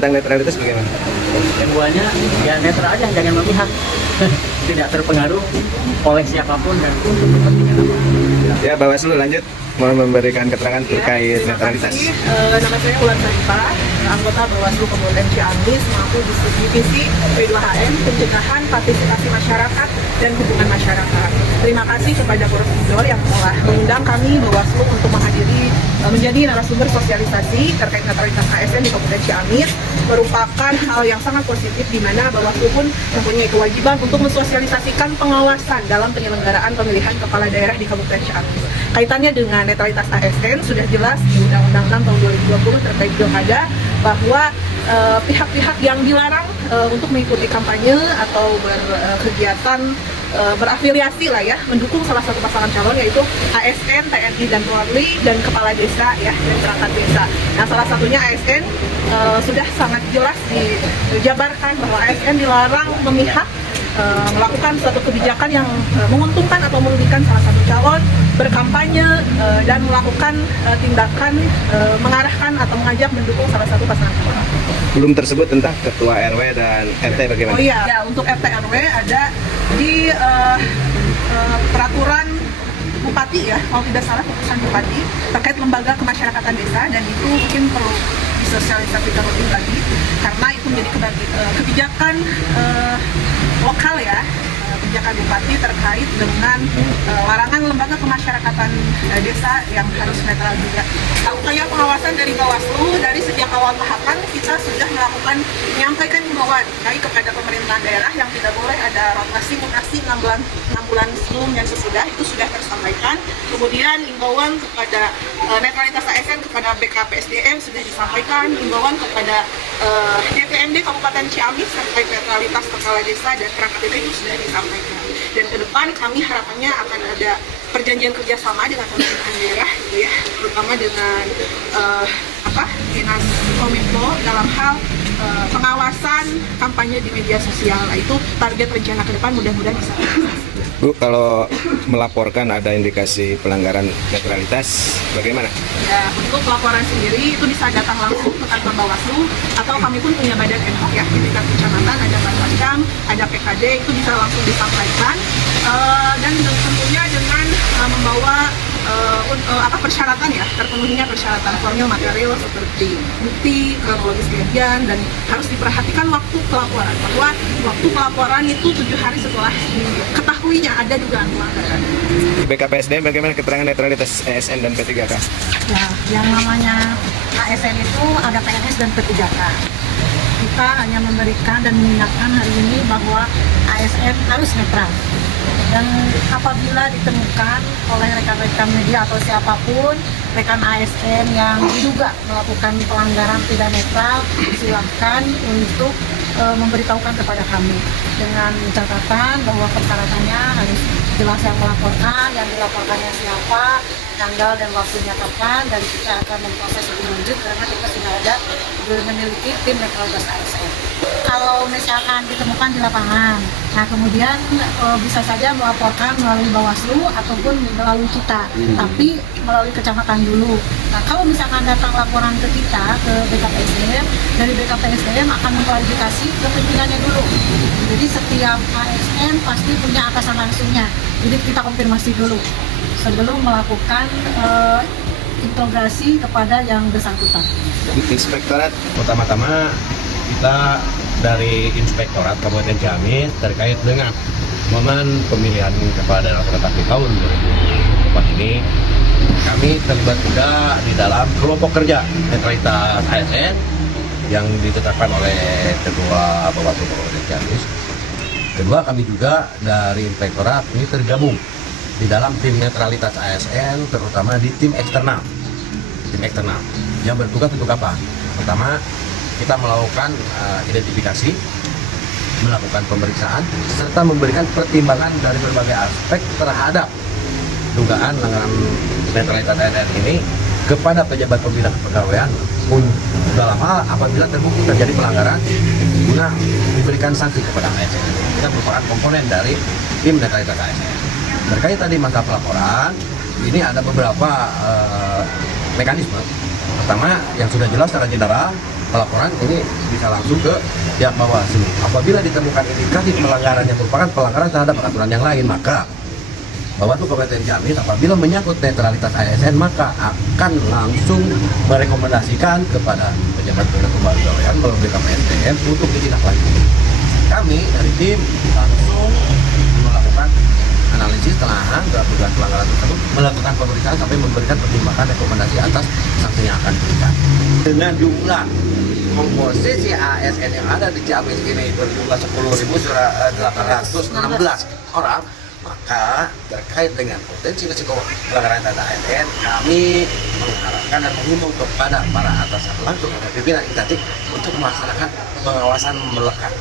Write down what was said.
tentang netralitas bagaimana? Keduanya ya netral aja, jangan memihak. Tidak terpengaruh oleh siapapun dan untuk kepentingan apa. Ya, Bawaslu lanjut mau memberikan keterangan terkait netralitas. Nama saya Ulan Sarifah, anggota Bawaslu Kabupaten Ciamis, mampu di divisi P2HM Pencegahan Partisipasi Masyarakat dan Hubungan Masyarakat. Terima kasih kepada Koordinator yang telah mengundang kami Bawaslu untuk menghadiri menjadi narasumber sosialisasi terkait netralitas ASN di Kabupaten Ciamis. Merupakan hal yang sangat positif di mana Bawaslu pun mempunyai kewajiban untuk mensosialisasikan pengawasan dalam penyelenggaraan pemilihan kepala daerah di Kabupaten Ciamis. Kaitannya dengan netralitas ASN sudah jelas di Undang-Undang 6 tahun 2020 terkait pilkada bahwa pihak-pihak yang dilarang untuk mengikuti kampanye atau berkegiatan berafiliasi lah ya, mendukung salah satu pasangan calon yaitu ASN, TNI dan Polri dan kepala desa ya, dan perangkat desa. Nah, salah satunya ASN sudah sangat jelas dijabarkan bahwa ASN dilarang memihak melakukan suatu kebijakan yang menguntungkan atau merugikan salah satu calon, berkampanye dan melakukan tindakan mengarahkan atau mengajak mendukung salah satu pasangan calon. Belum tersebut tentang ketua RW dan RT bagaimana? Oh iya, ya, untuk RT RW ada di peraturan Bupati ya, kalau tidak salah keputusan Bupati terkait lembaga kemasyarakatan desa, dan itu mungkin perlu disosialisasikan lebih lagi karena itu menjadi kebijakan lokal ya, kebijakan Bupati terkait dengan larangan lembaga kemasyarakatan desa yang harus netral juga. Upaya pengawasan dari Bawaslu dari sejak awal tahapan kita sudah melakukan menyampaikan himbauan baik kepada pemerintahan daerah yang tidak boleh ada rotasi mutasi 6 bulan sebelum dan sesudah, itu sudah tersampaikan. Kemudian himbauan kepada netralitas ASN kepada BKPSDM sudah disampaikan, himbauan kepada DPMD Kabupaten Ciamis terkait netralitas kepala desa dan perangkat desa itu sudah disampaikan. Dan ke depan kami harapannya akan ada perjanjian kerjasama dengan pemerintahan daerah gitu ya, terutama dengan Dinas Kominfo dalam hal pengawasan kampanye di media sosial. Nah, itu target rencana ke depan, mudah-mudahan bisa. Bu, kalau melaporkan ada indikasi pelanggaran netralitas, bagaimana? Ya, untuk laporan sendiri itu bisa datang langsung ke kantor Bawaslu atau kami pun punya badan ad hoc ya di tingkat kecamatan, ada Panwascam, ada PKD, itu bisa langsung disampaikan dan tentunya dengan membawa persyaratan ya, terpenuhinya persyaratan formil material seperti bukti, kronologis kejadian, dan harus diperhatikan waktu pelaporan, bahwa waktu pelaporan itu 7 hari setelah diketahuinya ada dugaan pelanggaran. BKPSDM bagaimana keterangan netralitas ASN dan P3K? Ya, yang namanya ASN itu ada PNS dan P3K. Kita hanya memberikan dan mengingatkan hari ini bahwa ASN harus netral. Dan apabila ditemukan oleh rekan-rekan media atau siapapun rekan ASN yang diduga melakukan pelanggaran tidak netral, silahkan untuk memberitahukan kepada kami dengan catatan bahwa persyaratannya harus jelas yang melaporkan, yang dilaporkannya siapa, tanggal dan waktunya kapan, dan kita akan memproses lebih lanjut karena kita sudah ada memiliki tim netralitas ASN. Kalau misalkan ditemukan di lapangan, nah kemudian bisa saja melaporkan melalui Bawaslu ataupun melalui kita, tapi melalui kecamatan dulu. Nah, kalau misalkan datang laporan ke kita, ke BKPSDM, dari BKPSDM akan mengklarifikasi kepentingannya dulu. Jadi setiap ASN pasti punya atasan langsungnya, jadi kita konfirmasi dulu sebelum melakukan interogasi kepada yang bersangkutan. Inspektorat, Pertama-tama kita dari Inspektorat Kabupaten Ciamis terkait dengan momen pemilihan kepala daerah serentak di tahun 2024 ini, kami terlibat juga di dalam kelompok kerja netralitas ASN yang ditetapkan oleh Ketua Bawaslu Kabupaten Ciamis. Kedua, kami juga dari Inspektorat ini tergabung di dalam tim netralitas ASN, terutama di tim eksternal yang bertugas untuk apa? Pertama, kita melakukan identifikasi, melakukan pemeriksaan, serta memberikan pertimbangan dari berbagai aspek terhadap dugaan pelanggaran netralitas ASN ini kepada pejabat pembina kepegawaian dalam hal apabila terbukti terjadi pelanggaran guna memberikan sanksi kepada ASN. Kita merupakan komponen dari tim netralitas ASN. Terkait tadi masa pelaporan, ini ada beberapa mekanisme. Pertama, yang sudah jelas secara general, pelaporan ini bisa langsung ke pihak Bawaslu. Apabila ditemukan indikasi pelanggaran yang merupakan pelanggaran terhadap peraturan yang lain, maka Bawaslu Kabupaten Ciamis apabila menyangkut netralitas ASN maka akan langsung merekomendasikan kepada pejabat kepegawaian melalui KPSDM untuk ditindaklanjuti. Kami dari tim langsung melakukan analisis telahan dugaan pelanggaran tersebut, melakukan pemeriksaan sampai memberikan pertimbangan rekomendasi atas sanksi yang akan diberikan. Dengan jumlah komposisi ASN yang ada di Ciamis ini berjumlah 10.816 orang, maka terkait dengan potensi risiko pelanggaran data ASN, kami mengharapkan dan menghimbau kepada para atasan langsung atau pimpinan instansi untuk melaksanakan pengawasan melekat.